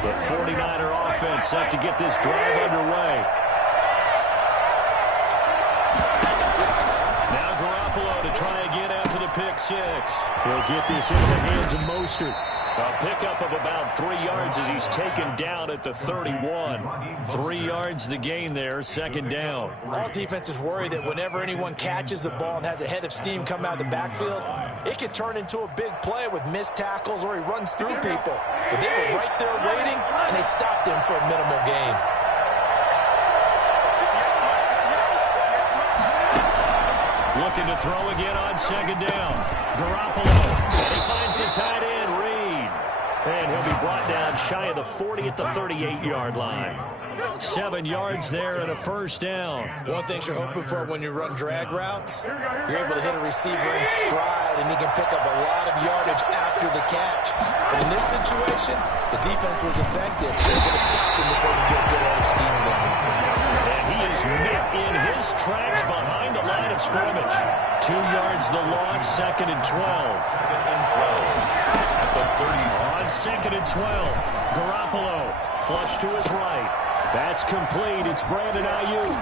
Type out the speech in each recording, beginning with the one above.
The 49er offense set to get this drive underway. Now Garoppolo to try again after the pick six. He'll get this into the hands of Mostert. A pickup of about 3 yards as he's taken down at the 31. 3 yards the gain there, second down. All defenses worry that whenever anyone catches the ball and has a head of steam come out of the backfield, it could turn into a big play with missed tackles or he runs through people. But they were right there waiting, and they stopped him for a minimal gain. Looking to throw again on second down. Garoppolo, and he finds the tight end, Reed. And he'll be brought down shy of the 40 at the 38-yard line. 7 yards there and a first down. One thing you're hoping for when you run drag routes, you're able to hit a receiver in stride, and he can pick up a lot of yardage after the catch. But in this situation, the defense was effective. They're going to stop him before he can get a good head of steam going. And he is met in his tracks behind the line of scrimmage. 2 yards the loss, second and 12. At the 30. On second and 12, Garoppolo, flush to his right. That's complete. It's Brandon Ayuk.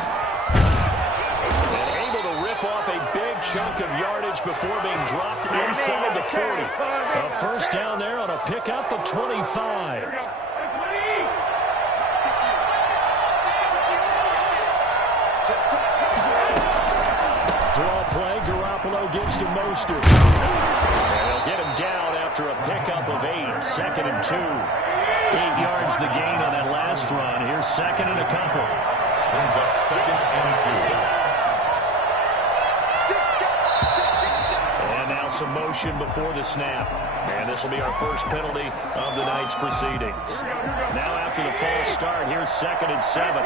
And able to rip off a big chunk of yardage before being dropped inside the 40. A first down there on a pickup of 25. Draw play, Garoppolo gives to Mostert. And they'll get him down after a pickup of 8, second and 2. 8 yards the gain on that last run. Here's second and a couple. Brings up second and 2. And now some motion before the snap. And this will be our first penalty of the night's proceedings. Now after the false start, here's second and 7.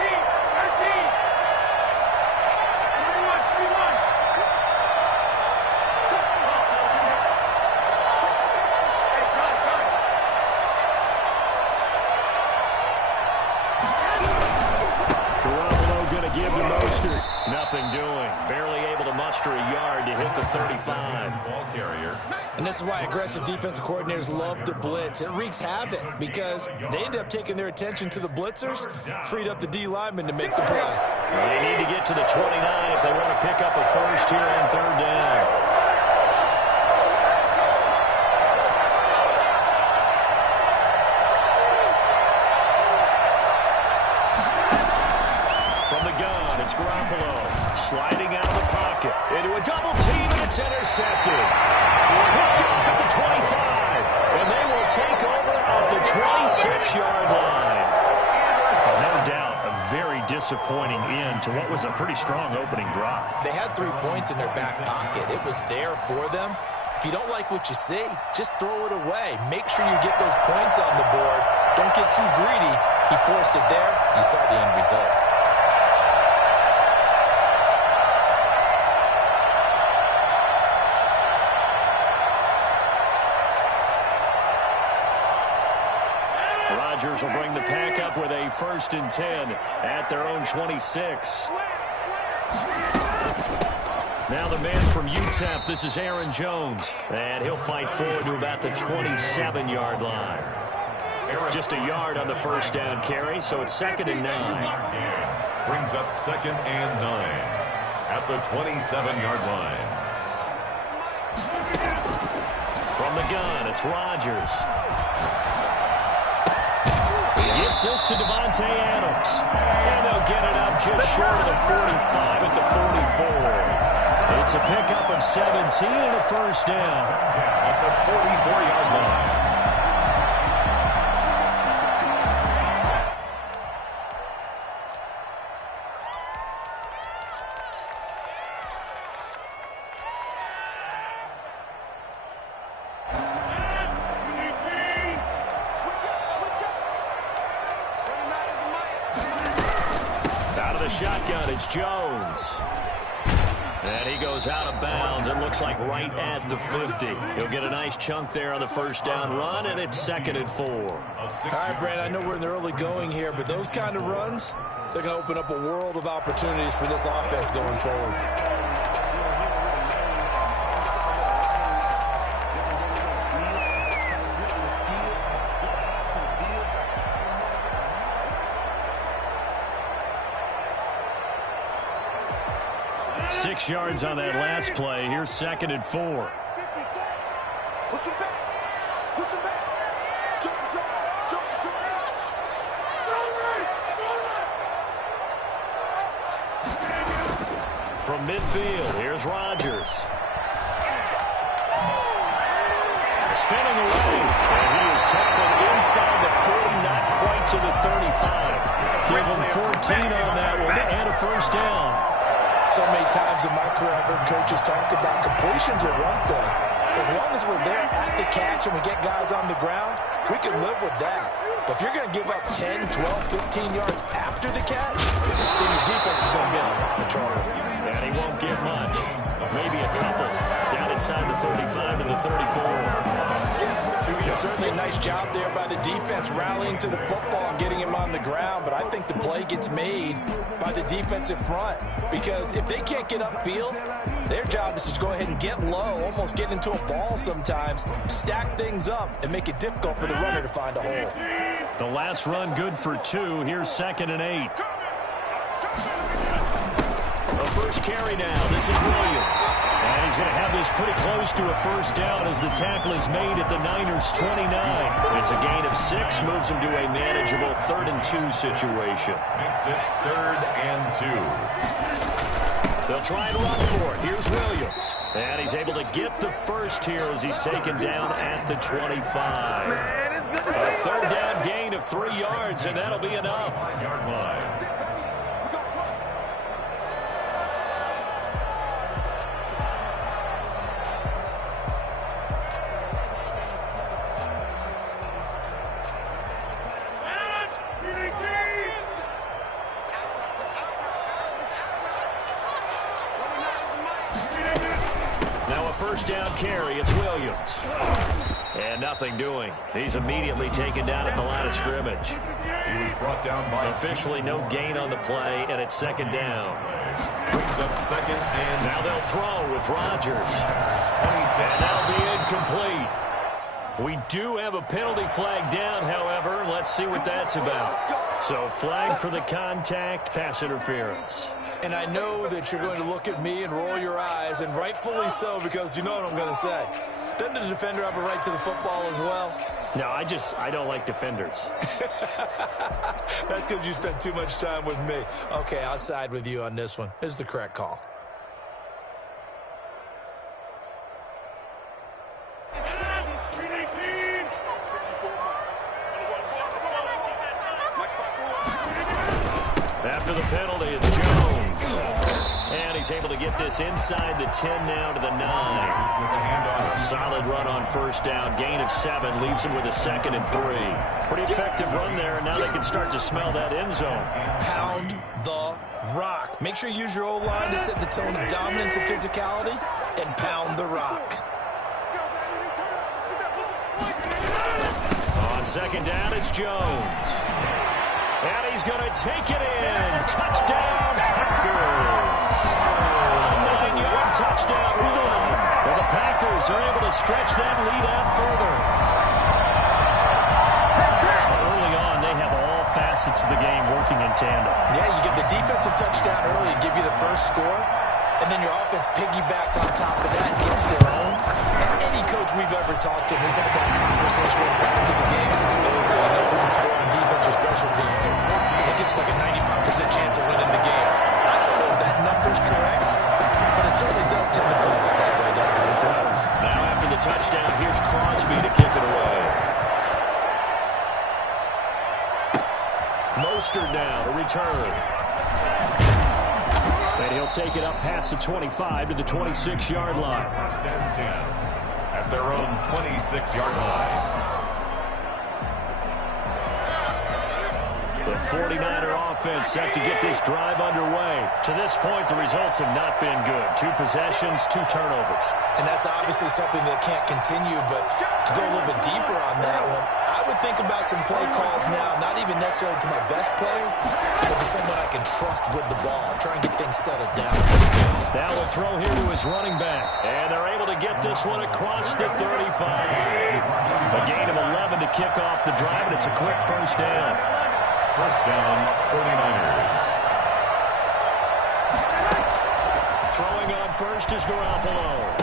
Nothing doing. Barely able to muster a yard to hit the 35. Ball carrier. And this is why aggressive defensive coordinators love to blitz. It wreaks havoc because they end up taking their attention to the blitzers, freed up the D lineman to make the play. Well, they need to get to the 29 if they want to pick up a first here on third down. It's Garoppolo sliding out of the pocket into a double team, and it's intercepted. Picked off at the 25, and they will take over at the 26-yard line. No doubt a very disappointing end to what was a pretty strong opening drive. They had 3 points in their back pocket. It was there for them. If you don't like what you see, just throw it away. Make sure you get those points on the board. Don't get too greedy. He forced it there. You saw the end result. Rodgers will bring the pack up with a first and 10 at their own 26. Now the man from UTEP, this is Aaron Jones. And he'll fight forward to about the 27-yard line. Just a yard on the first down carry, so it's second and 9. Brings up second and 9 at the 27-yard line. From the gun, it's Rodgers. He gets this to Devontae Adams. And they'll get it up just short of the 45 at the 44. It's a pickup of 17 and a first down. At the 44-yard line. Shotgun, it's Jones. And he goes out of bounds. It looks like right at the 50. He'll get a nice chunk there on the first down run, and it's second and 4. All right, Brad, I know we're in the early going here, but those kind of runs, they're going to open up a world of opportunities for this offense going forward. 6 yards on that last play. Here's 2nd and 4. Push him back. Push him back. Jump. From midfield, here's Rodgers. Spinning away, and he is tackled inside the 40, not quite to the 35. Give him 14 on that one, and a first down. So many times in my career, I've heard coaches talk about completions are one thing. As long as we're there at the catch and we get guys on the ground, we can live with that. But if you're going to give up 10, 12, 15 yards after the catch, then your defense is going to be in a lot of trouble. And he won't get much. Maybe a couple. Down inside the 35 to the 34. Certainly a nice job there by the defense rallying to the football and getting him on the ground, but I think the play gets made by the defensive front because if they can't get upfield, their job is to go ahead and get low, almost get into a ball sometimes, stack things up, and make it difficult for the runner to find a hole. The last run good for 2. Here's 2nd and 8. The first carry now. This is Williams. And he's going to have this pretty close to a first down as the tackle is made at the Niners' 29. It's a gain of 6, moves him to a manageable 3rd and 2 situation. Makes it 3rd and 2. They'll try and run for it. Here's Williams. And he's able to get the first here as he's taken down at the 25. A 3rd down gain of 3 yards, and that'll be enough. 1-yard line. First down carry, it's Williams. And nothing doing. He's immediately taken down at the line of scrimmage. He was brought down by officially no gain on the play, and it's 2nd down. Brings up 2nd and now they'll throw with Rodgers. And that'll be incomplete. We do have a penalty flag down, however. Let's see what that's about. So flag for the contact, pass interference. And I know that you're going to look at me and roll your eyes, and rightfully so, because you know what I'm going to say. Doesn't the defender have a right to the football as well? No, I don't like defenders. That's because you spent too much time with me. Okay, I'll side with you on this one. This is the correct call. After the penalty, it's Jones. And he's able to get this inside the 10 now to the 9. A solid run on first down. Gain of 7 leaves him with a 2nd and 3. Pretty effective run there, and now they can start to smell that end zone. Pound the rock. Make sure you use your O-line to set the tone of dominance and physicality, and pound the rock. On 2nd down, it's Jones. And he's going to take it in. Touchdown, Packers. A 9-yard touchdown run. And the Packers are able to stretch that lead out further. Early on, they have all facets of the game working in tandem. Yeah, you get the defensive touchdown early, give you the first score, and then your offense piggybacks on top of that and gets their own. And any coach we've ever talked to, we've had that conversation when it comes to the game. They will say, if we can score on defense or special teams, it gives like a 95% chance of winning the game. I don't know if that number's correct, but it certainly does tend to play out that way, doesn't it? It does. Now after the touchdown, here's Crosby to kick it away. Mostert now to return. And he'll take it up past the 25 to the 26-yard line. First and 10 at their own 26-yard line. The 49er offense set to get this drive underway. To this point, the results have not been good. 2 possessions, 2 turnovers. And that's obviously something that can't continue, but to go a little bit deeper on that one, I would think about some play calls now, not even necessarily to my best player, but to someone I can trust with the ball. Try and get things settled down. Now we'll throw here to his running back. And they're able to get this one across the 35. A gain of 11 to kick off the drive, and it's a quick first down. First down, 49ers. Throwing on first is Garoppolo.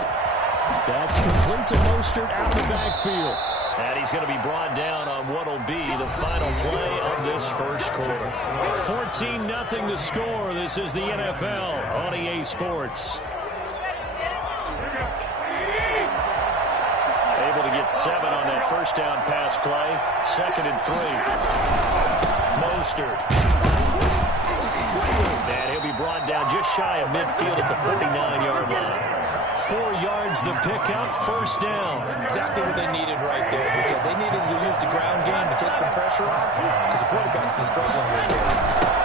That's complete to Mostert out of the backfield. And he's going to be brought down on what will be the final play of this first quarter. 14-0 the score. This is the NFL on EA Sports. Able to get 7 on that first down pass play. 2nd and 3. Mostert. And he'll be brought down just shy of midfield at the 49-yard line. 4 yards the pickup, first down. Exactly what they needed right there, because they needed to use the ground game to take some pressure off, because the quarterback's been struggling right there.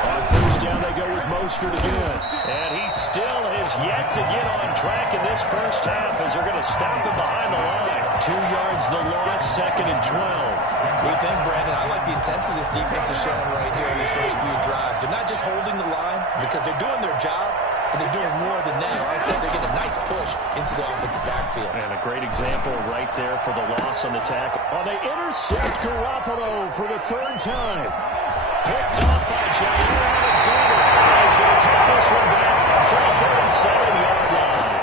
On first down, they go with Mostert again. And he still has yet to get on track in this first half as they're going to stop him behind the line. 2 yards the loss, 2nd and 12. What do you think, Brandon? I like the intensity this defense is showing right here in these first few drives. They're not just holding the line because they're doing their job, but they're doing more than that. Right there, they're getting a nice push into the offensive backfield. And a great example right there for the loss on the tackle. Oh, they intercept Garoppolo for the 3rd time. Picked off by Jair Alexander. He's going to take this one back to the 37-yard line.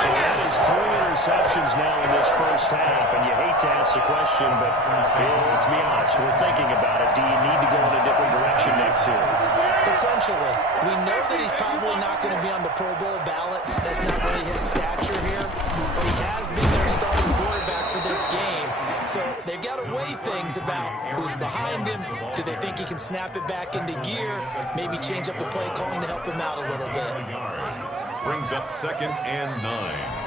So that is 3 interceptions now in this first half. And you hate to ask the question, but let's be honest. We're thinking about it. Do you need to go in a different direction next series? Potentially. We know that he's probably not going to be on the Pro Bowl ballot. That's not really his stature here. But he has been their starting quarterback for this game. So they've got to weigh things about who's behind him. Do they think he can snap it back into gear? Maybe change up the play calling to help him out a little bit. Brings up 2nd and 9.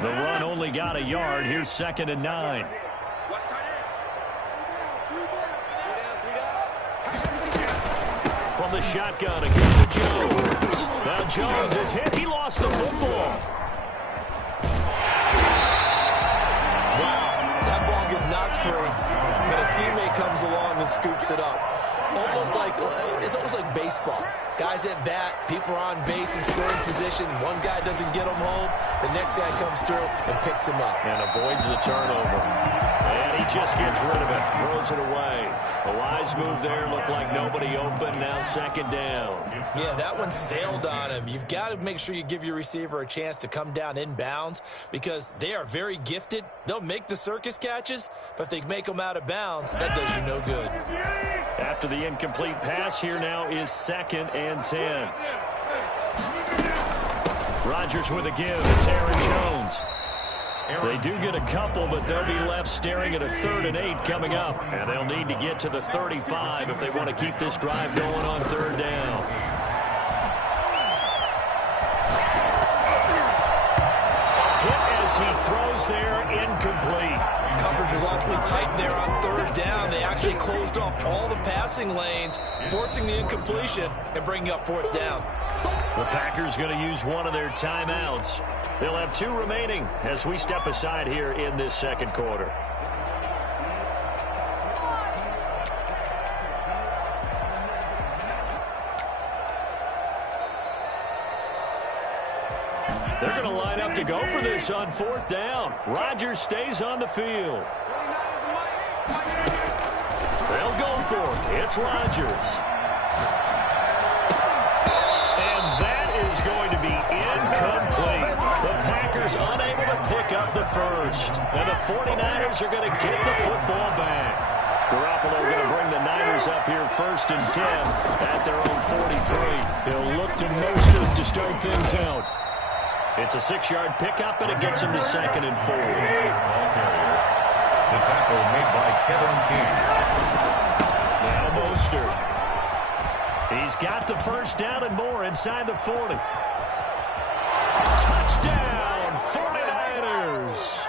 The run only got a yard. Here's 2nd and 9. From the shotgun again to Jones. Now Jones is hit. He lost the football. Wow, that ball gets knocked free, but a teammate comes along and scoops it up. It's almost like baseball. Guys at bat, people are on base in scoring position. One guy doesn't get him home. The next guy comes through and picks him up. And avoids the turnover. And he just gets rid of it. Throws it away. A wise move there. Looked like nobody open. Now 2nd down. Yeah, that one sailed on him. You've got to make sure you give your receiver a chance to come down inbounds because they are very gifted. They'll make the circus catches, but if they make them out of bounds, that does you no good. After the incomplete pass, here now is 2nd and 10. Rodgers with a give. It's Aaron Jones. They do get a couple, but they'll be left staring at a 3rd and 8 coming up. And they'll need to get to the 35 if they want to keep this drive going on 3rd down. A hit as he throws there, incomplete. Coverage was awfully tight there on 3rd down. They actually closed off all the passing lanes, forcing the incompletion and bringing up 4th down. The Packers going to use one of their timeouts. They'll have 2 remaining as we step aside here in this 2nd quarter. They're going to line up to go for this on 4th down. Rodgers stays on the field. They'll go for it. It's Rodgers. And that is going to be incomplete. The Packers unable to pick up the first. And the 49ers are going to get the football back. Garoppolo going to bring the Niners up here 1st and 10 at their own 43. He'll look to Mostert to start things out. It's a 6-yard pickup, and it gets him to 2nd and 4. Ball carrier. The tackle made by Kevin King. Now Mostert. He's got the first down and more inside the 40. Touchdown, 49ers.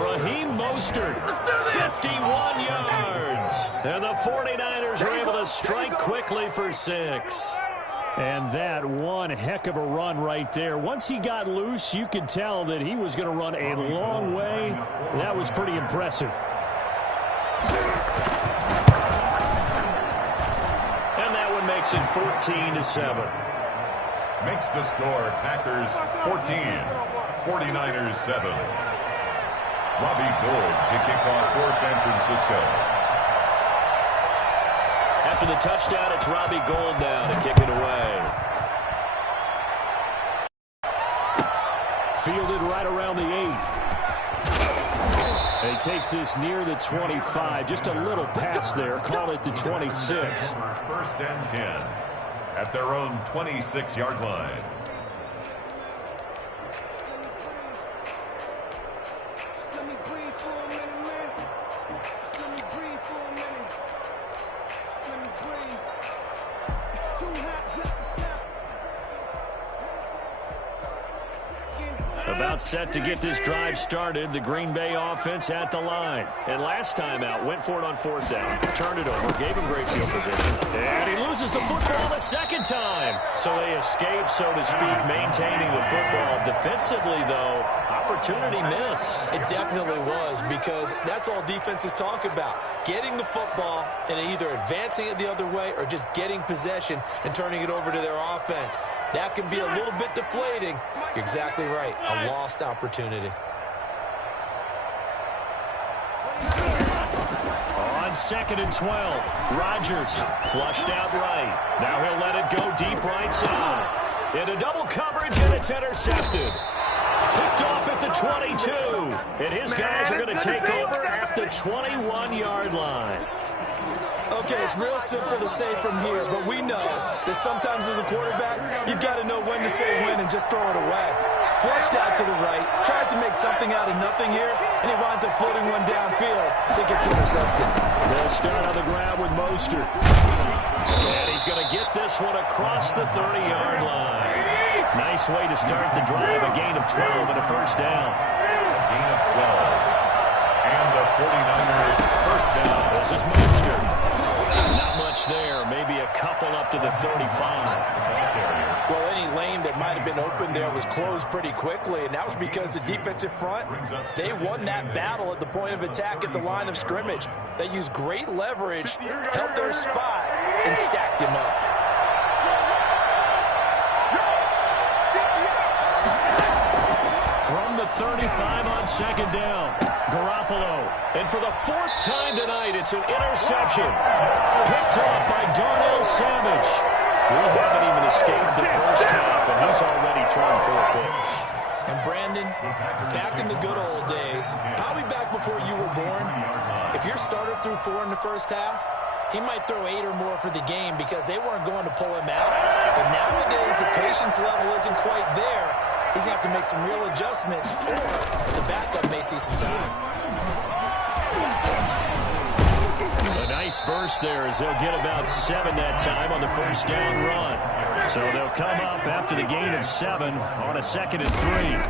Raheem Mostert, 51 yards. And the 49ers are able to strike quickly for 6. And that one heck of a run right there. Once he got loose, you could tell that he was going to run a long way. That was pretty impressive. And that makes it 14-7. Makes the score Packers 14, 49ers 7. Robbie Gould to kick off for San Francisco. After the touchdown, it's Robbie Gould now to kick it away. Fielded right around the 8. He takes this near the 25. Just a little pass there. Call it the 26. First and 10 at their own 26-yard line. About set to get this drive started. The Green Bay offense at the line. And last time out, went for it on fourth down. Turned it over. Gave him great field position. And he loses the football the second time. So they escape, so to speak, maintaining the football. Defensively, though, opportunity miss. It definitely was, because that's all defenses talk about. Getting the football and either advancing it the other way or just getting possession and turning it over to their offense. That can be a little bit deflating. You're exactly right. A lost opportunity. On 2nd and 12, Rodgers flushed out right. Now he'll let it go deep right side. Into double coverage, and it's intercepted. Picked off at the 22. And his guys are going to take over at the 21-yard line. Okay, it's real simple to say from here, but we know that sometimes as a quarterback, you've got to know when to say when and just throw it away. Flushed out to the right, tries to make something out of nothing here, and he winds up floating one downfield. I think it's intercepted. They'll start on the ground with Mostert. And he's going to get this one across the 30-yard line. Nice way to start the drive, a gain of 12 and a first down. Gain of 12. And the 49ers first down. This is Mostert. Not much there. Maybe a couple up to the 35. Well, any lane that might have been open there was closed pretty quickly, and that was because the defensive front, they won that battle at the point of attack at the line of scrimmage. They used great leverage, held their spot, and stacked him up. From the 35 on 2nd down, Garoppolo. And for the 4th time tonight, it's an interception. Picked off by Darnell Savage. We haven't even escaped the first half, and he's already thrown 4 picks. And Brandon, back in the good old days, probably back before you were born, if your starter threw 4 in the first half, he might throw 8 or more for the game because they weren't going to pull him out. But nowadays, the patience level isn't quite there. He's going to have to make some real adjustments, or the backup may see some time. A nice burst there as they'll get about 7 that time on the first down run. So they'll come up after the gain of 7 on a 2nd and 3.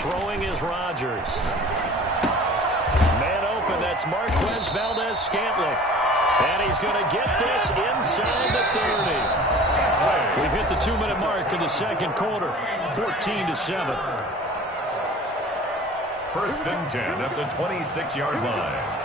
Throwing is Rodgers. Man open, that's Marquez Valdez-Scantling. And he's going to get this inside the 30. We've hit the 2-minute mark in the second quarter, 14-7. First and 10 at the 26-yard line.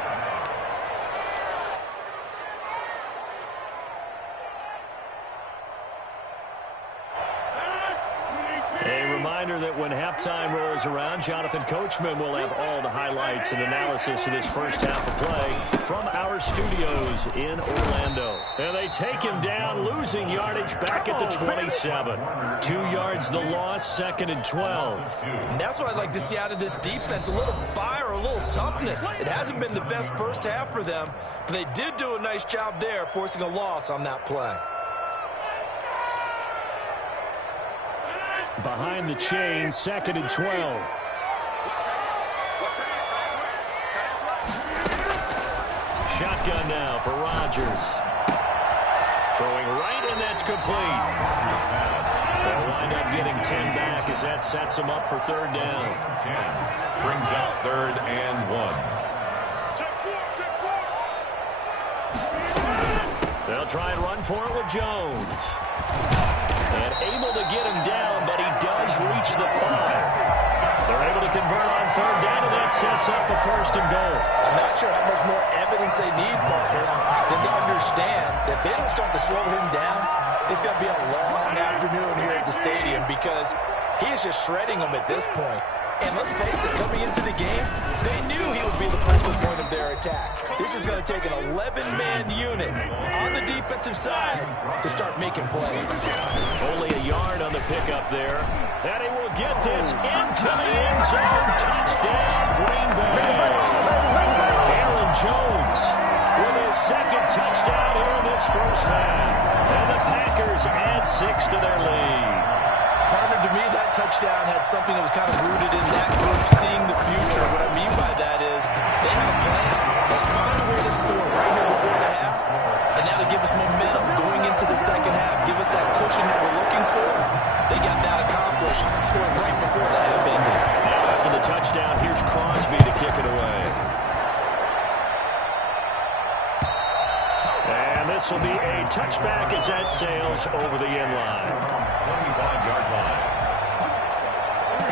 A reminder that when halftime rolls around, Jonathan Coachman will have all the highlights and analysis of this first half of play from our studios in Orlando. And they take him down, losing yardage back at the 27. 2 yards the loss, 2nd and 12. And that's what I'd like to see out of this defense, a little fire, a little toughness. It hasn't been the best first half for them, but they did do a nice job there, forcing a loss on that play. Behind the chain, 2nd and 12. Shotgun now for Rodgers. Throwing right, and that's complete. They'll wind up getting 10 back as that sets them up for 3rd down. 10 brings up 3rd and 1. They'll try and run for it with Jones. And able to get him down, but he does reach the 5. They're able to convert on 3rd down, and that's sets up a 1st and goal. I'm not sure how much more evidence they need, partner, than to understand that if they don't start to slow him down, it's going to be a long afternoon here at the stadium because he is just shredding them at this point. And let's face it, coming into the game, they knew he would be the focal point of their attack. This is going to take an 11-man unit on the defensive side to start making plays. Only a yard on the pickup there. And he will get this into the end zone. Touchdown, Green Bay. Aaron Jones with his 2nd touchdown here in this first half. And the Packers add 6 to their lead. Partner, to me, that touchdown had something that was kind of rooted in that group seeing the future. What I mean by that is they have a plan. Let's find a way to score right here before the half. And now to give us momentum going into the second half, give us that cushion that we're looking for. They got that accomplished, scoring right before the half ended. Now after the touchdown, here's Crosby to kick it away. And this will be a touchback as that sails over the end line. 25-yard line.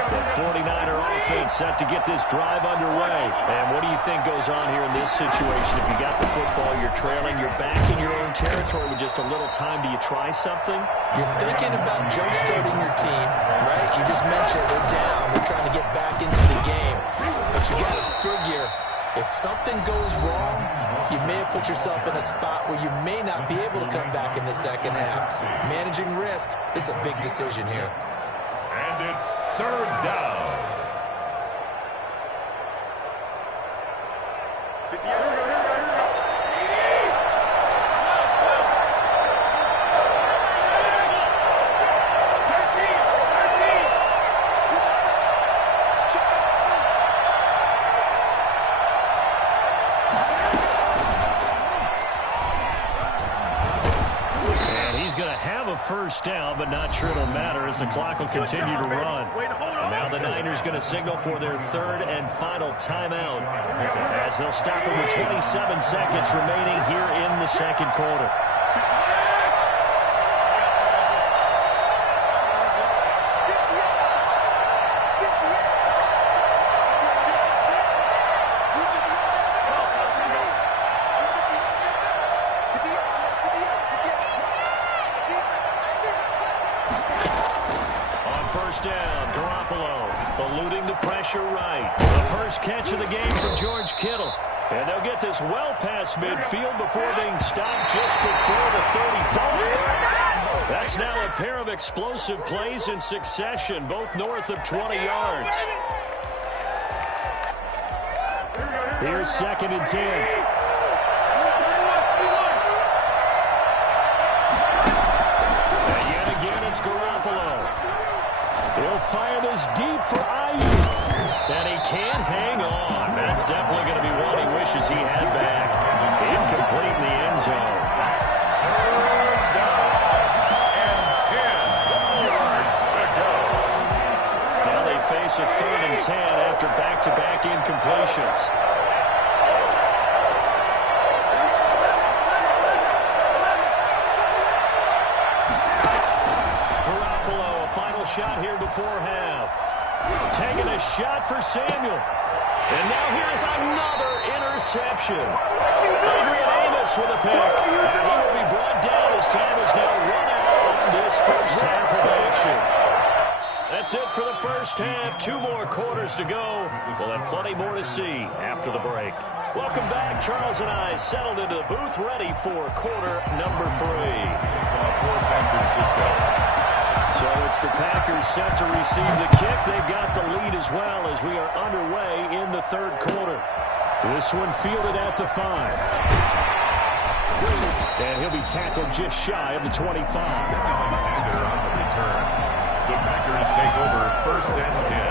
The 49er offense set to get this drive underway. And what do you think goes on here in this situation? If you got the football, you're trailing, you're back in your own territory with just a little time. Do you try something? You're thinking about jump-starting your team, right? You just mentioned they're down. They're trying to get back into the game. But you got to figure, if something goes wrong, you may have put yourself in a spot where you may not be able to come back in the second half. Managing risk is a big decision here. And it's 3rd down. 58. First down, but not sure it'll matter as the clock will continue to run. And now the Niners going to signal for their 3rd and final timeout as they'll stop it with 27 seconds remaining here in the 2nd quarter. Right. The first catch of the game for George Kittle. And they'll get this well past midfield before being stopped just before the 35. That's now a pair of explosive plays in succession, both north of 20 yards. Here's 2nd and 10. And yet again, it's Garoppolo. He'll fire this deep for Ayuk. And he can't hang on. That's definitely going to be one he wishes he had back. Incomplete in the end zone. 3rd down and 10 yards to go. Now they face a 3rd and 10 after back-to-back incompletions. Garoppolo, a final shot here before half. Taking a shot for Samuel. And now here's another interception. Adrian Amos with a pick. And he will be brought down as time is now run out on this first half of action. That's it for the first half. 2 more quarters to go. We'll have plenty more to see after the break. Welcome back. Charles and I settled into the booth ready for quarter number 3. For San Francisco. So it's the Packers set to receive the kick. They've got the lead as well as we are underway in the 3rd quarter. This one fielded at the 5. And he'll be tackled just shy of the 25. Alexander on the return. The Packers take over 1st and 10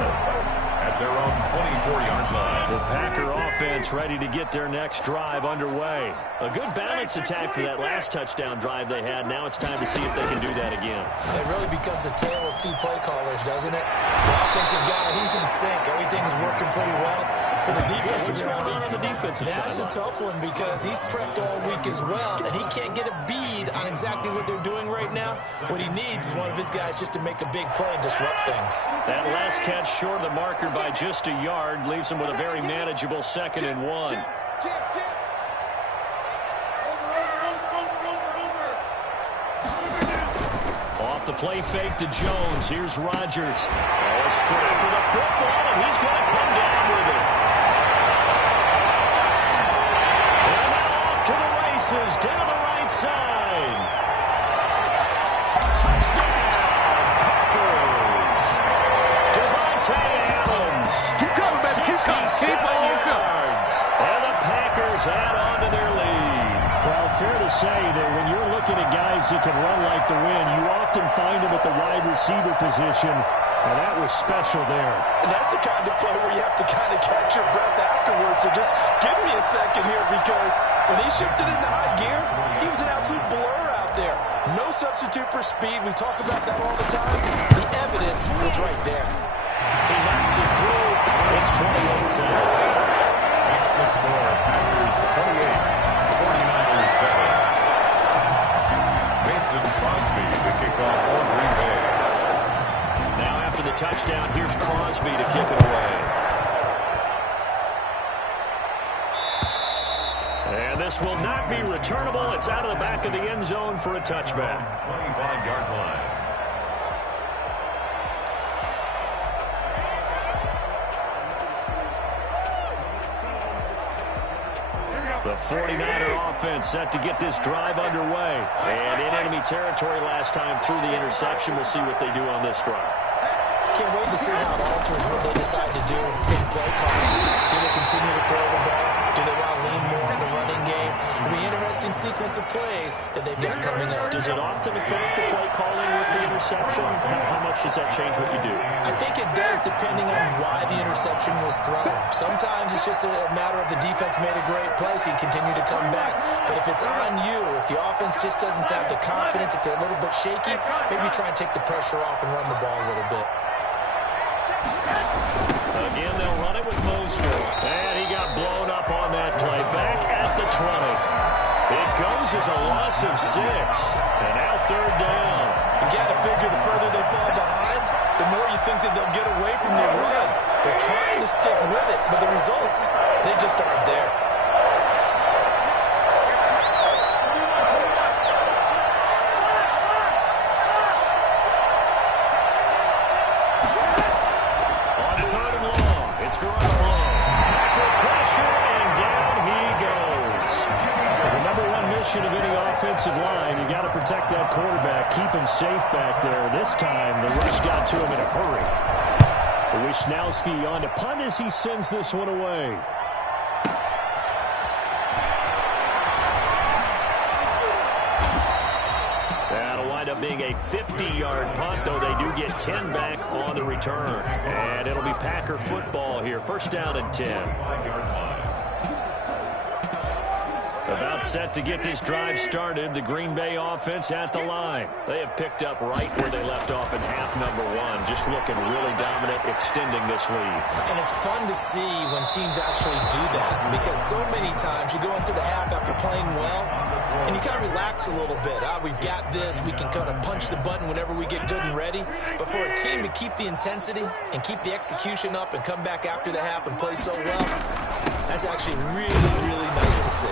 at their own 24-yard line. The Packer offense ready to get their next drive underway. A good balance attack for that last touchdown drive they had. Now it's time to see if they can do that again. It really becomes a tale of 2 play callers, doesn't it? The offensive guy, he's in sync. Everything's working pretty well. For the defense, what's going on the defensive side? That's a tough one because he's prepped all week as well, and he can't get a bead on exactly what they're doing right now. What he needs is one of his guys just to make a big play and disrupt things. That last catch short of the marker by just a yard leaves him with a very manageable 2nd and 1. Off the play fake to Jones. Here's Rodgers. Oh, scrap for the football, and he's going to come down with it. And now off to the races, down the right side. Touchdown, Packers. Devontae Adams. Keep coming, man. Keep coming. Keep on yards. And the Packers add on to their lead. Well, fair to say that when you're looking at guys that can run like the wind, you often find them at the wide receiver position, and that was special there. And that's the kind of play where you have to kind of catch your breath afterwards. So just give me a second here, because when he shifted into high gear, he was an absolute blur out there. No substitute for speed. We talk about that all the time. The evidence is right there. He knocks it through. It's 28-7. Makes the score Packers 28, 49ers 7. Mason Crosby to kick off for Green Bay. Now after the touchdown, here's Crosby to kick it away. And this will not be returnable. It's out of the back of the end zone for a touchback. 25-yard line. The 49er offense set to get this drive underway. And in enemy territory last time through the interception. We'll see what they do on this drive. Can't wait to see how it alters what they decide to do in play calling. Do they continue to throw the ball? Do they want to lean more on the running game? It'll be an interesting sequence of plays that they've got coming up. Does it often affect the play calling with the interception? How much does that change what you do? I think it does, depending on why the interception was thrown. Sometimes it's just a matter of the defense made a great play, so you continue to come back. But if it's on you, if the offense just doesn't have the confidence, if they're a little bit shaky, maybe try and take the pressure off and run the ball a little bit. Again, they'll run it with Mostert. And he got blown up on that play. Back at the 20. It goes as a loss of 6. And now 3rd down. You got to figure the further they fall behind, the more you think that they'll get away from their run. They're trying to stick with it, but the results, they just aren't there. Of any offensive line, you got to protect that quarterback, keep him safe back there. This time, the rush got to him in a hurry. Wisnowski on to punt as he sends this one away. That'll wind up being a 50-yard punt, though they do get 10 back on the return. And it'll be Packer football here. 1st down and 10. About set to get this drive started. The Green Bay offense at the line. They have picked up right where they left off in half number 1. Just looking really dominant, extending this lead. And it's fun to see when teams actually do that, because so many times you go into the half after playing well, and you kind of relax a little bit. We've got this. We can kind of punch the button whenever we get good and ready. But for a team to keep the intensity and keep the execution up and come back after the half and play so well, that's actually really, really nice to see.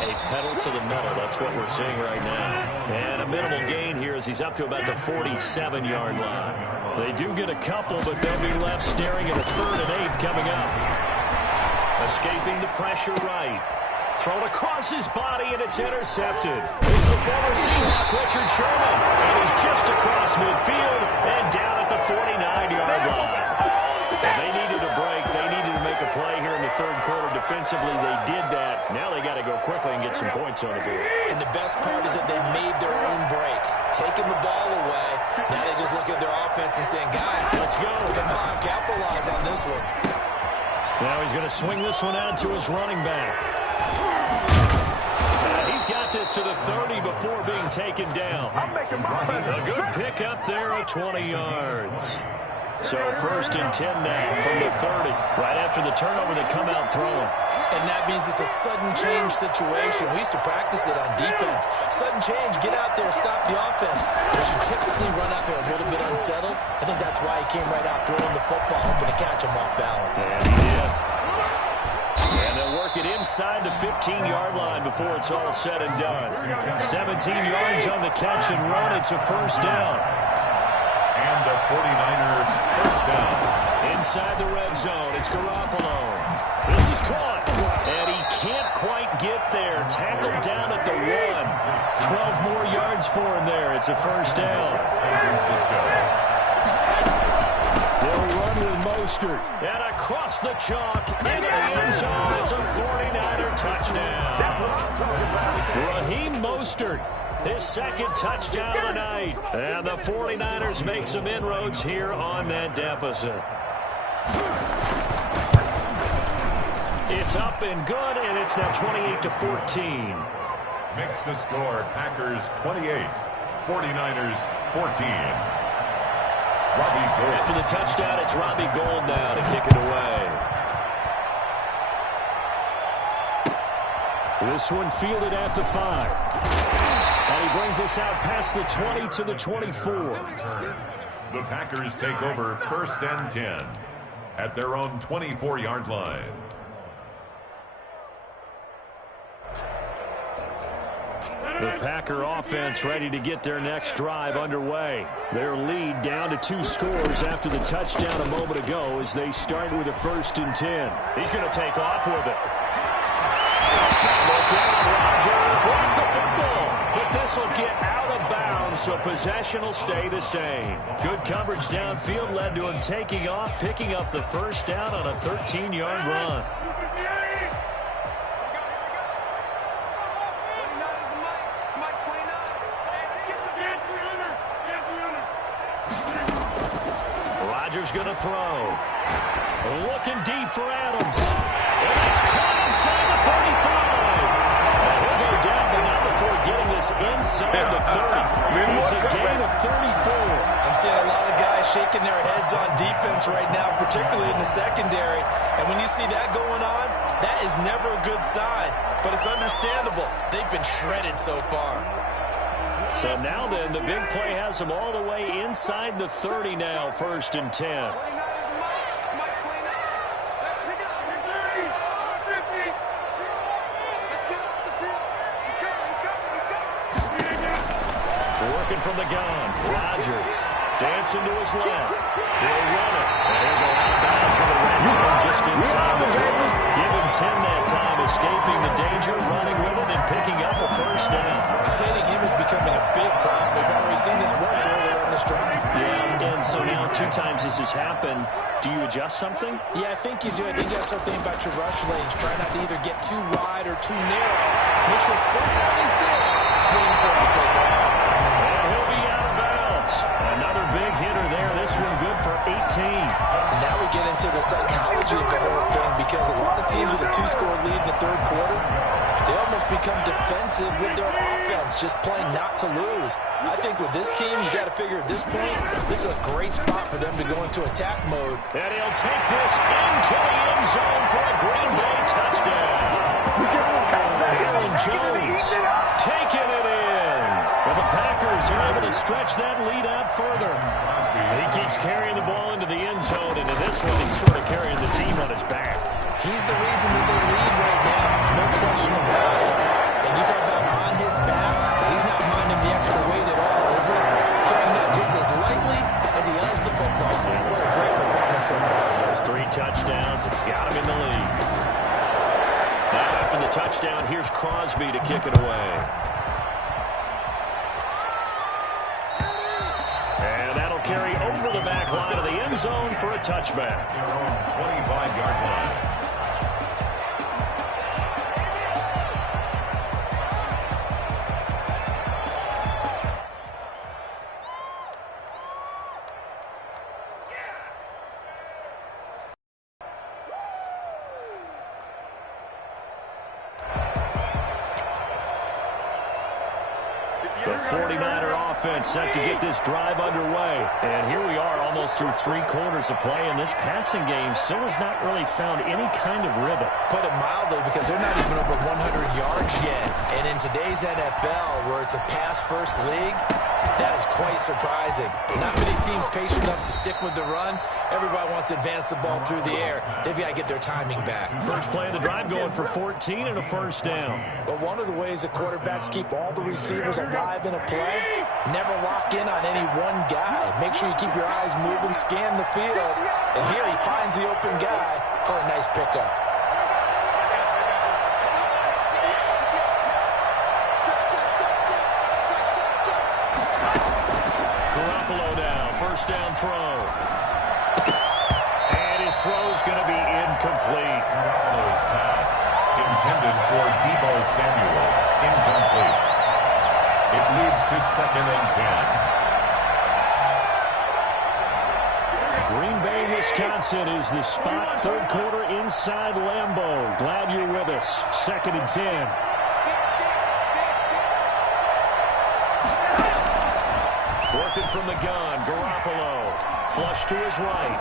A pedal to the metal. That's what we're seeing right now. And a minimal gain here as he's up to about the 47-yard line. They do get a couple, but they'll be left staring at a 3rd and 8 coming up. Escaping the pressure right. Thrown across his body, and it's intercepted. It's the former Seahawk, Richard Sherman. And he's just across midfield and down at the 49-yard line. And they needed a break. They needed to make a play here in the 3rd quarter. Defensively, they did that. Now they got to go quickly and get some points on the board. And the best part is that they made their own break. Taking the ball away. Now they just look at their offense and saying, guys, let's go. Come on, capitalize on this one. Now he's going to swing this one out to his running back. He's got this to the 30 before being taken down. A good pick up there at 20 yards. So 1st and 10 now from the 30. Right after the turnover, they come out throwing. And that means it's a sudden change situation. We used to practice it on defense. Sudden change, get out there, stop the offense. But you typically run out there a little bit unsettled. I think that's why he came right out throwing the football, hoping to catch him off balance. And he did. And they'll work it inside the 15-yard line before it's all said and done. 17 yards on the catch and run. It's a first down. And the 49ers first down. Inside the red zone, it's Garoppolo. This is caught. And he can't quite get there. Tackled down at the 1. 12 more yards for him there. It's a first down. San Francisco. They'll run with Mostert. And across the chalk into the end zone. It's a 49er touchdown. Raheem Mostert, his second touchdown of the night. And the 49ers make some inroads here on that deficit. It's up and good, and it's now 28-14. Makes the score Packers 28, 49ers 14. Robbie Gould. After the touchdown, it's Robbie Gould now to kick it away. This one fielded at the 5. And he brings us out past the 20 to the 24. The Packers take over first and 10 at their own 24-yard line. The Packer offense ready to get their next drive underway. Their lead down to 2 scores after the touchdown a moment ago as they start with a 1st and 10. He's going to take off with it. Look out, Rodgers lost the football, but this will get out of bounds, so possession will stay the same. Good coverage downfield led to him taking off, picking up the first down on a 13-yard run. Rodgers going to throw. Looking deep for Adams. And it's caught inside the 35. And he'll go down, but not before getting this inside the 30. It's a gain of 34. I'm seeing a lot of guys shaking their heads on defense right now, particularly in the secondary. And when you see that going on, that is never a good sign. But it's understandable. They've been shredded so far. So now then, the big play has them all the way inside the 30 now, 1st and 10. Working from the gun, Rodgers dancing to his left. They'll run it. And he'll go out of bounds in the red zone just inside the 20. Give him 10 that time, escaping the danger, running with it, and picking up a first down. Containing him is becoming a big problem. We've already seen this once earlier in this drive. Yeah, and so now 2 times this has happened. Do you adjust something? Yeah, I think you do. I think you got to start thinking about your rush lanes. Try not to either get too wide or too narrow. Make sure someone is there waiting for him to take off. And he'll be out of bounds. Another big hitter there. This one good for 18. And now we get into the psychology of the whole thing, because a lot of teams with a 2-score lead in the 3rd quarter, they almost become defensive with their offense, just playing not to lose. I think with this team, you got to figure at this point, this is a great spot for them to go into attack mode. And he'll take this into the end zone for a Green Bay touchdown. Aaron Jones taking it in. But the Packers are able to stretch that lead out further. He keeps carrying the ball into the end zone, and in this one, he's sort of carrying the team on his back. He's the reason that they lead right now, no question about it. And you talk about on his back, he's not minding the extra weight at all, is he? Carrying that just as lightly as he does the football. What a great performance so far. Those 3 touchdowns, it's got him in the lead. Now after the touchdown, here's Crosby to kick it away. And that'll carry over the back line of the end zone for a touchback. 25-yard line. The 49er offense set to get this drive underway. And here we are almost through 3 quarters of play, and this passing game still has not really found any kind of rhythm. Put it mildly, because they're not even over 100 yards yet. And in today's NFL, where it's a pass-first league, that is quite surprising. Not many teams patient enough to stick with the run. Everybody wants to advance the ball through the air. They've got to get their timing back. First play of the drive going for 14 and a first down. But one of the ways that quarterbacks keep all the receivers alive in a play, never lock in on any one guy. Make sure you keep your eyes moving, scan the field. And here he finds the open guy for a nice pickup. First down throw. And his throw is going to be incomplete. Garoppolo's pass intended for Deebo Samuel. Incomplete. It leads to 2nd and 10. Green Bay, Wisconsin is the spot. 3rd quarter inside Lambeau. Glad you're with us. 2nd and 10. Working from the gun, Garoppolo. Flush to his right.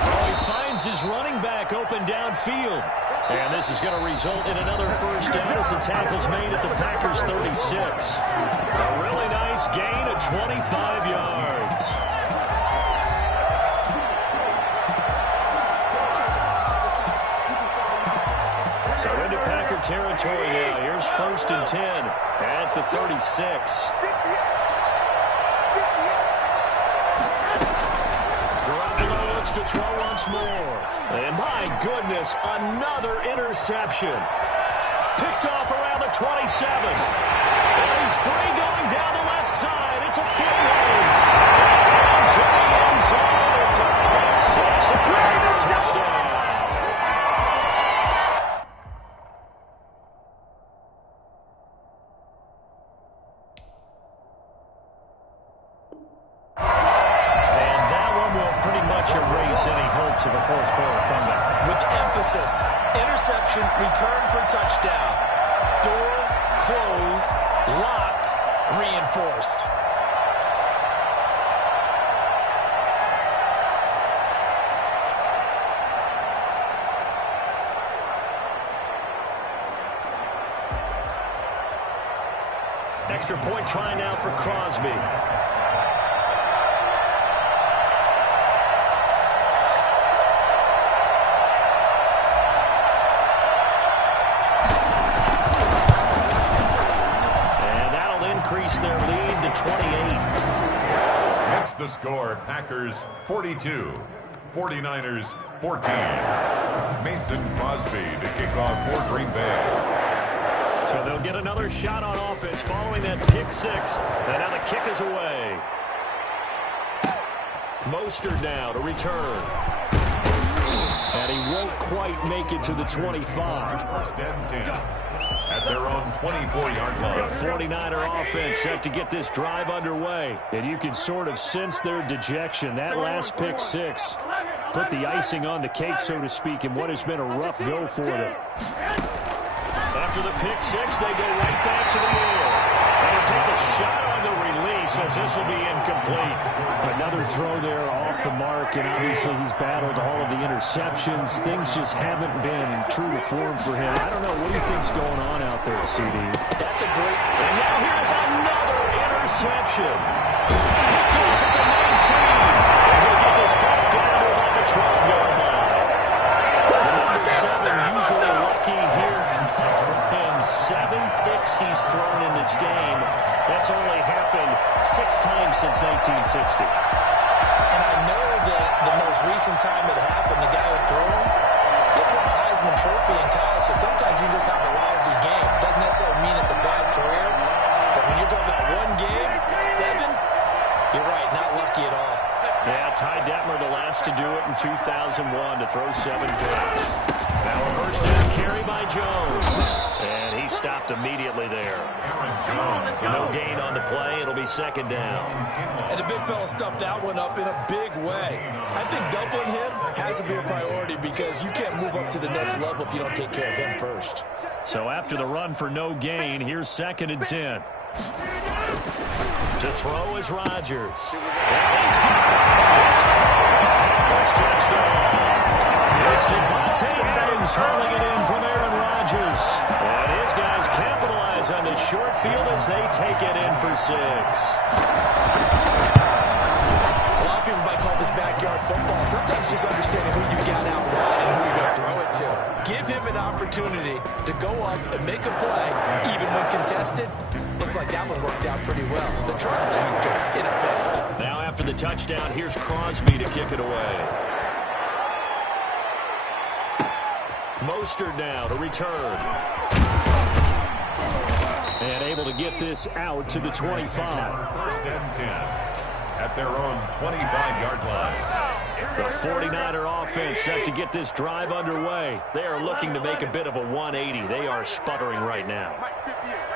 Oh, he finds his running back open downfield. And this is going to result in another first down as the tackle's made at the Packers' 36. A really nice gain of 25 yards. So into Packer territory now. Here's 1st and 10 at the 36. To throw once more. And my goodness, another interception. Picked off around the 27. And he's free going down the left side. It's a foot race. Into the end zone. It's a pick six and a touchdown. Any hopes of a 4th quarter comeback. With emphasis, interception, return for touchdown. Door closed, locked, reinforced. Extra point try now for Crosby. Their lead to 28. Makes the score Packers 42, 49ers 14. Mason Crosby to kick off for Green Bay. So they'll get another shot on offense following that pick six. And now the kick is away. Mostert now to return. And he won't quite make it to the 25. 1st and 10. At their own 24-yard line. The 49er offense set to get this drive underway. And you can sort of sense their dejection. That last pick six put the icing on the cake, so to speak, in what has been a rough go for them. After the pick six, they go right back to the air. And it takes a shot on the release as this will be incomplete. Another throw there off the mark, and obviously he's battled all of the interceptions. Things just haven't been true to form for him. I don't know. What do you think's going on out there, CD? That's a great... And now here's another interception. Picked off at the 19. And he'll get this back down to about the 12-yard line. The number 7 usually lucky here for him. 7 picks he's thrown in this game. That's only happened 6 times since 1960. And I know that the most recent time it happened, the guy who threw him, they won a Heisman Trophy in college, so sometimes you just have a lousy game. Doesn't necessarily mean it's a bad career, but when you're talking about one game, 7, you're right, not lucky at all. Yeah, Ty Detmer the last to do it in 2001 to throw 7 picks. Now a first down carry by Jones. And he stopped immediately there. No gain on the play. It'll be 2nd down. And the big fella stuffed that one up in a big way. I think doubling him has to be a priority because you can't move up to the next level if you don't take care of him first. So after the run for no gain, here's 2nd and 10. To throw is Rodgers. And he's got it. It's touchdown. It's Devontae Adams hauling it in from Aaron Rodgers. And his guys capitalize on the short field as they take it in for 6. A lot of people might call this backyard football. Sometimes just understanding who you got out wide and who you're going to throw it to. Give him an opportunity to go up and make a play, even when contested. Looks like that one worked out pretty well. The trust factor, in effect. Now after the touchdown, here's Crosby to kick it away. Mostert now to return. And able to get this out to the 25. First and 10 at their own 25-yard line. The 49er offense set to get this drive underway. They are looking to make a bit of a 180. They are sputtering right now.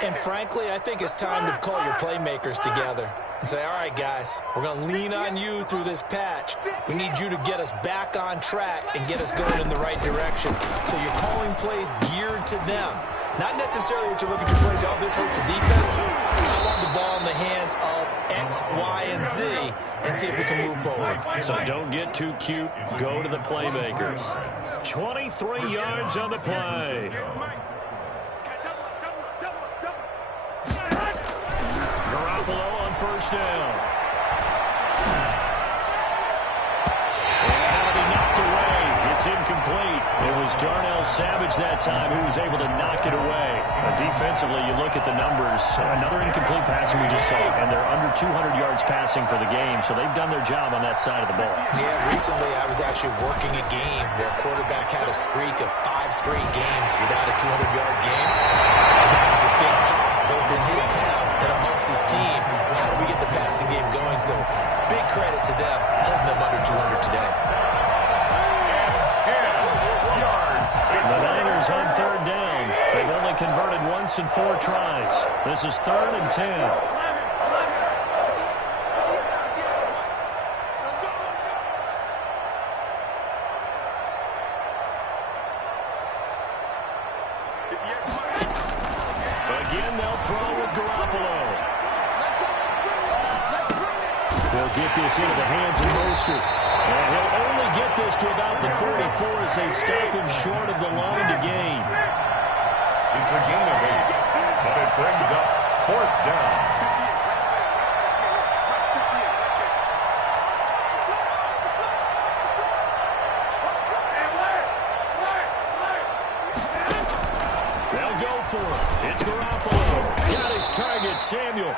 And frankly, I think it's time to call your playmakers together and say, all right, guys, we're going to lean on you through this patch. We need you to get us back on track and get us going in the right direction. So you're calling plays geared to them. Not necessarily what you're looking to plays. Oh, this hurts the defense. I want the ball in the hands of X, Y, and Z and see if we can move forward. So don't get too cute. Go to the playmakers. 23 yards on the play. Garoppolo on first down. And he knocked away. It's incomplete. It was Darnell Savage that time who was able to knock it away. Defensively, you look at the numbers. Another incomplete pass we just saw, and they're under 200 yards passing for the game, so they've done their job on that side of the ball. Yeah, recently I was actually working a game where a quarterback had a streak of 5 straight games without a 200-yard game. And that was a big talk, both in his town and amongst his team. How do we get the passing game going? So big credit to them, holding them under 200 today. The Niners on third down. They've only converted once in 4 tries. This is 3rd and 10. Again, they'll throw with Garoppolo. They'll get this into the hands of Mostert. And he'll only get this to about the 44 as they stop him short of the line to gain. It's a gain of 8, but it brings up 4th down. They'll go for it. It's Garoppolo. Got his target, Samuel.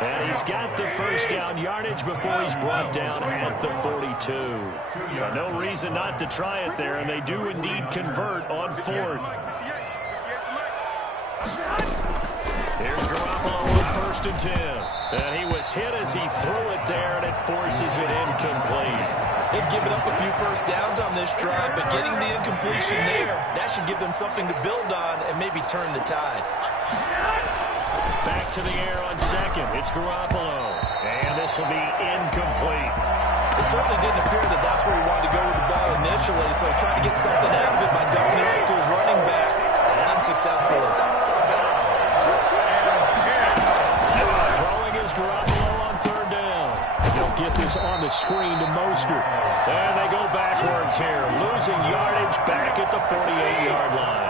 And he's got the first down yardage before he's brought down at the 42. No reason not to try it there, and they do indeed convert on 4th. Here's Garoppolo on 1st and 10. And he was hit as he threw it there, and it forces it incomplete. They've given up a few first downs on this drive, but getting the incompletion there, that should give them something to build on and maybe turn the tide. Back to the air on 2nd. It's Garoppolo. And this will be incomplete. It certainly didn't appear that that's where he wanted to go with the ball initially, so he tried to get something out of it by dumping it off to his running back unsuccessfully. Throwing is Garoppolo on 3rd down. They'll get this on the screen to Mostert. And they go backwards here, losing yardage back at the 48-yard line.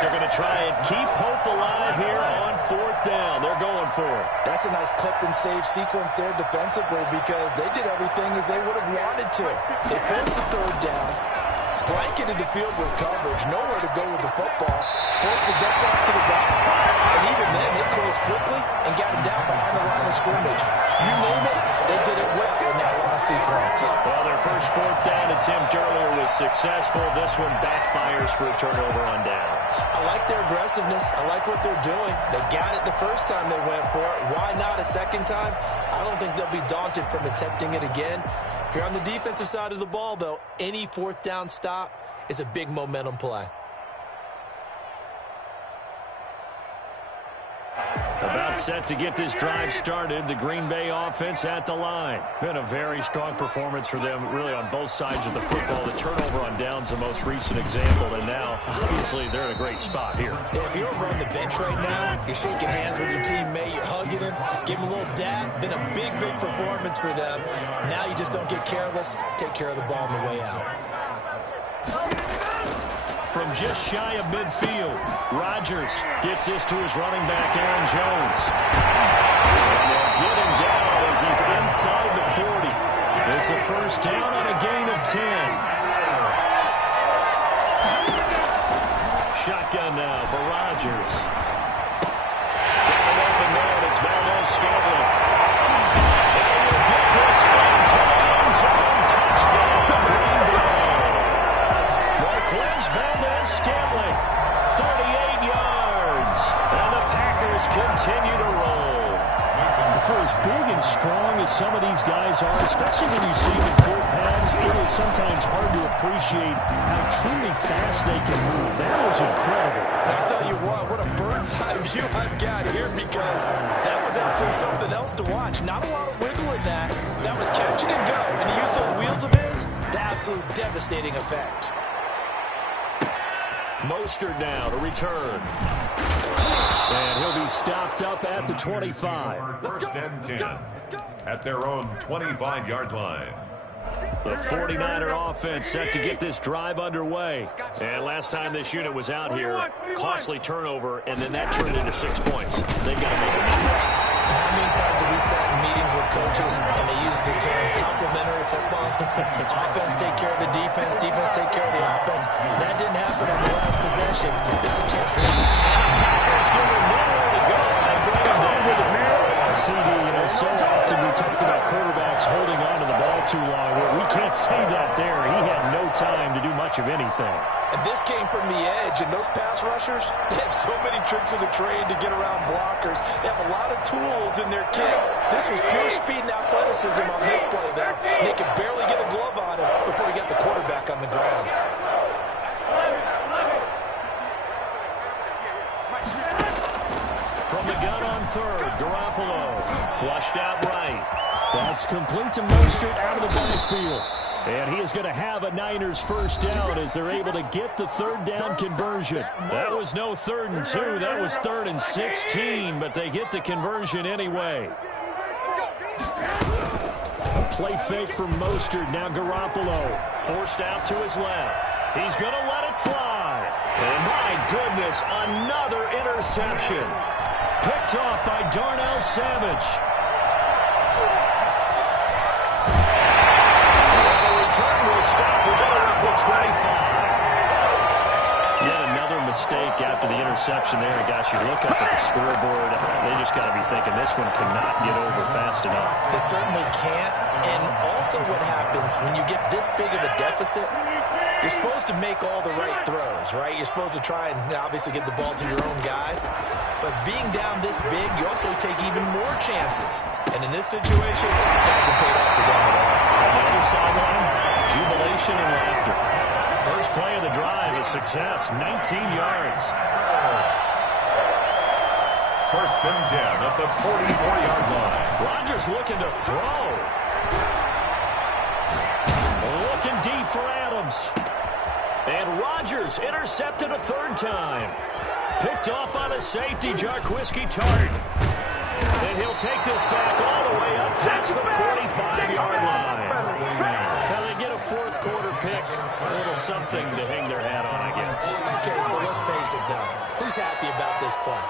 They're going to try and keep hope alive here on 4th down. They're going for it. That's a nice clip and save sequence there defensively because they did everything as they would have wanted to. They forced the 3rd down, blanketed the field with coverage, nowhere to go with the football, forced the dump off to the back, and even then they closed quickly and got him down behind the line of scrimmage. You name it, they did it well in that last sequence. Well, their first 4th down attempt earlier was successful. This one backfires for a turnover on downs. I like their aggressiveness. I like what they're doing. They got it the first time they went for it. Why not a second time? I don't think they'll be daunted from attempting it again. If you're on the defensive side of the ball, though, any 4th down stop is a big momentum play. The About set to get this drive started. The Green Bay offense at the line. Been a very strong performance for them, really, on both sides of the football. The turnover on downs, the most recent example, and now, obviously, they're in a great spot here. Yeah, if you're over on the bench right now, you're shaking hands with your teammate, you're hugging him, give him a little dab. Been a big, big performance for them. Now you just don't get careless. Take care of the ball on the way out. From just shy of midfield, Rodgers gets this to his running back, Aaron Jones. And they'll get him down as he's inside the 40. It's a first down on a gain of 10. Shotgun now for Rodgers. Got it open there, and it's Valdez-Scantling. And he'll get this into the end zone. Touchdown, Green Bay. Marquez Valdez-Scantling, 38 yards. And the Packers continue to roll. For as big and strong as some of these guys are, especially when you see them in full pads, it is sometimes hard to appreciate how truly fast they can move. That was incredible. I'll tell you what a bird's eye view I've got here, because that was actually something else to watch. Not a lot of wiggle in that. That was catch it and go. And to use those wheels of his, the absolute devastating effect. Mostert now to return. And he'll be stopped up at the 25. First and 10 at their own 25-yard line. The 49er offense set to get this drive underway. And last time this unit was out here, costly turnover, and then that turned into 6 points. They've got to make amends. How many times have we sat in meetings with coaches and they use the term complementary football? Offense take care of the defense, defense take care of the offense. That didn't happen on the last possession. This is a chance for them. Packers give him nowhere to go. I agree with the CD, so often we talk about quarterbacks holding on to the ball too long. Well, we can't say that there. He had no time to do much of anything. And this came from the edge, and those pass rushers, they have so many tricks of the trade to get around blockers. They have a lot of tools in their kit. This was pure speed and athleticism on this play, though. And they could barely get a glove on him before he got the quarterback on the ground. From the gun on third, Garoppolo flushed out right. That's complete to Mostert out of the backfield. And he is going to have a Niners first down as they're able to get the third down conversion. That was no 3rd and 2. That was 3rd and 16, but they get the conversion anyway. A play fake from Mostert. Now Garoppolo. Forced out to his left. He's going to let it fly. And my goodness, another interception. Picked off by Darnell Savage. The return will stop. We're going up to 25. Yet another mistake after the interception there. Gosh, you look up at the scoreboard. They just got to be thinking this one cannot get over fast enough. It certainly can't. And also what happens when you get this big of a deficit, you're supposed to make all the right throws, right? You're supposed to try and obviously get the ball to your own guys. But being down this big, you also take even more chances. And in this situation, it hasn't paid off for them at all. On the other sideline, jubilation and laughter. First play of the drive, a success, 19 yards. First and 10 at the 44-yard line. Rodgers looking to throw. Looking deep for Adams. And Rodgers intercepted a 3rd time. Picked off by the safety, Jarquiski Tart. And he'll take this back all the way up past the 45-yard line. Now they get a 4th quarter pick. A little something to hang their hat on, I guess. Okay, so let's face it, though. Who's happy about this play?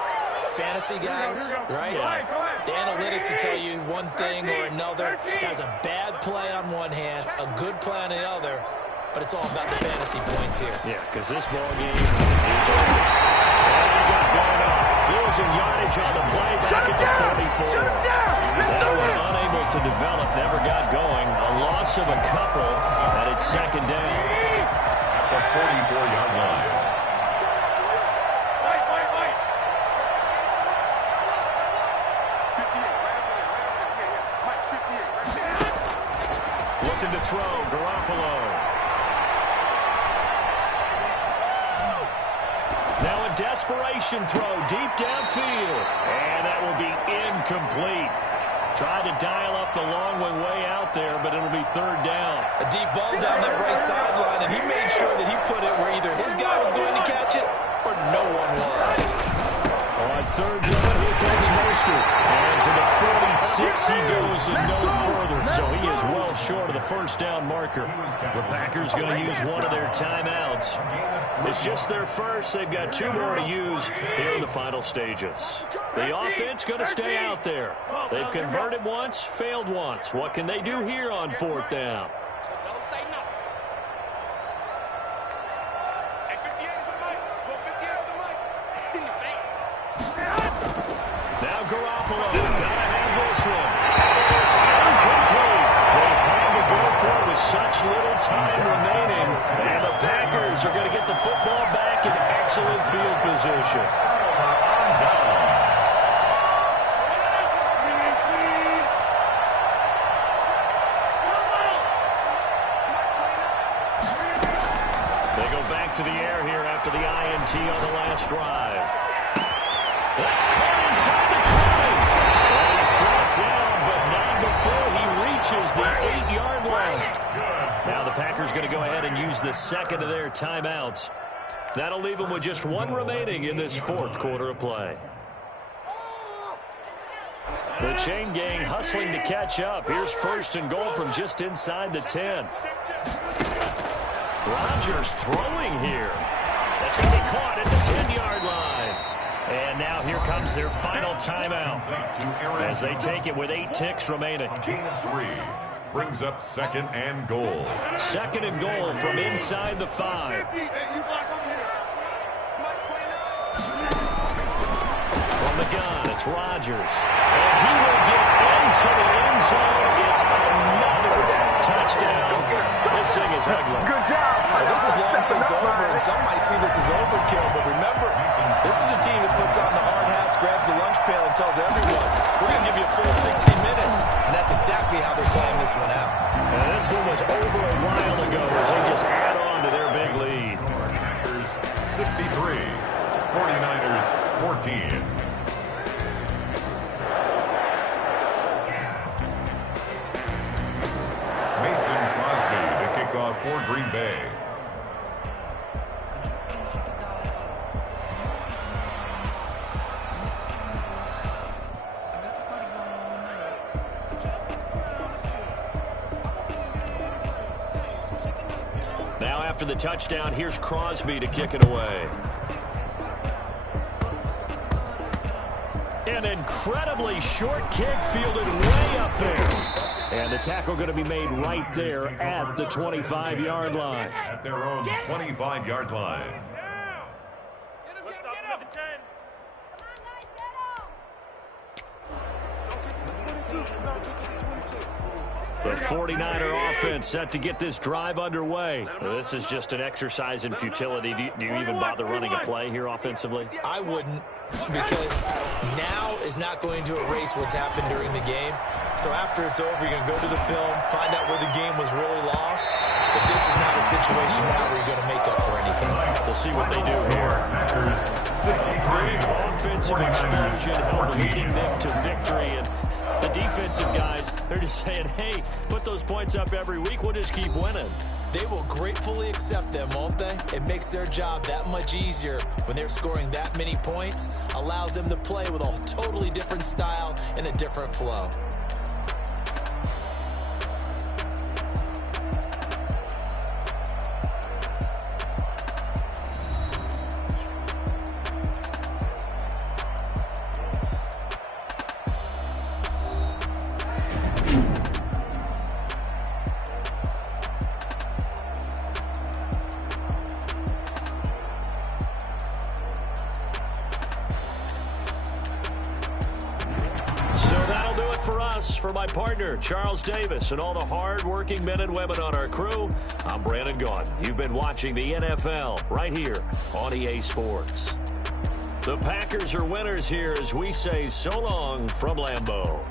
Fantasy guys, right? Yeah. The analytics will tell you one thing or another. That's a bad play on one hand, a good play on the other, but it's all about the fantasy points here. Yeah, because this ball game is over. And he got blown off. Losing yardage on the play back at the 44. That one unable to develop, never got going. A loss of a couple, and it's 2nd down. At the 44-yard line. Looking to throw, Garoppolo. Now a desperation throw deep downfield. And that will be incomplete. Tried to dial up the long way out there, but it'll be third down. A deep ball down that right sideline, and he made sure that he put it where either his guy was going to catch it or no one was. On third down, here comes Mostert. And to the 46, he goes and no further. So he is well short of the first down marker. The Packers going to use one of their timeouts. It's just their first. They've got 2 more to use here in the final stages. The offense going to stay out there. They've converted once, failed once. What can they do here on fourth down? Now Garoppolo, gotta have this one. It's incomplete. They had to go for it with such little time remaining. And the Packers are going to get the football back in excellent field position. They go back to the air here after the INT on the last drive. That's caught inside the 20. He's brought down, but not before he reaches the 8-yard line. Now the Packers going to go ahead and use the second of their timeouts. That'll leave them with just 1 remaining in this fourth quarter of play. The chain gang hustling to catch up. Here's first and goal from just inside the 10. Rodgers throwing here. That's going to be caught at the 10-yard line. And now here comes their final timeout as they take it with 8 ticks remaining. Gain of 3 brings up second and goal. Second and goal from inside the 5. From the gun, it's Rodgers. And he will get into the end zone. It's another touchdown. This thing is ugly. Good job. Well, this is long since over, and some might see this as overkill. But remember, this is a team that puts on the hard hats, grabs the lunch pail, and tells everyone, we're going to give you a full 60 minutes. And that's exactly how they're playing this one out. And this one was over a while ago as they just add on to their big lead. Packers 63, 49ers 14. Mason Crosby to kick off for Green Bay. Now after the touchdown, here's Crosby to kick it away. An incredibly short kick fielded way up there. And the tackle going to be made right there at the 25-yard line. At their own 25-yard line. The 49er offense set to get this drive underway. This is just an exercise in futility. Do you even bother running a play here offensively? I wouldn't, because now is not going to erase what's happened during the game. So after it's over, you're going to go to the film, find out where the game was really lost. But this is not a situation now where you're going to make up for anything. We'll see what they do here. Packers 63. Offensive explosion helped leading them to victory. And the defensive guys, they're just saying, hey, put those points up every week. We'll just keep winning. They will gratefully accept them, won't they? It makes their job that much easier when they're scoring that many points. Allows them to play with a totally different style and a different flow. For my partner, Charles Davis, and all the hard-working men and women on our crew, I'm Brandon Gaudin. You've been watching the NFL right here on EA Sports. The Packers are winners here as we say so long from Lambeau.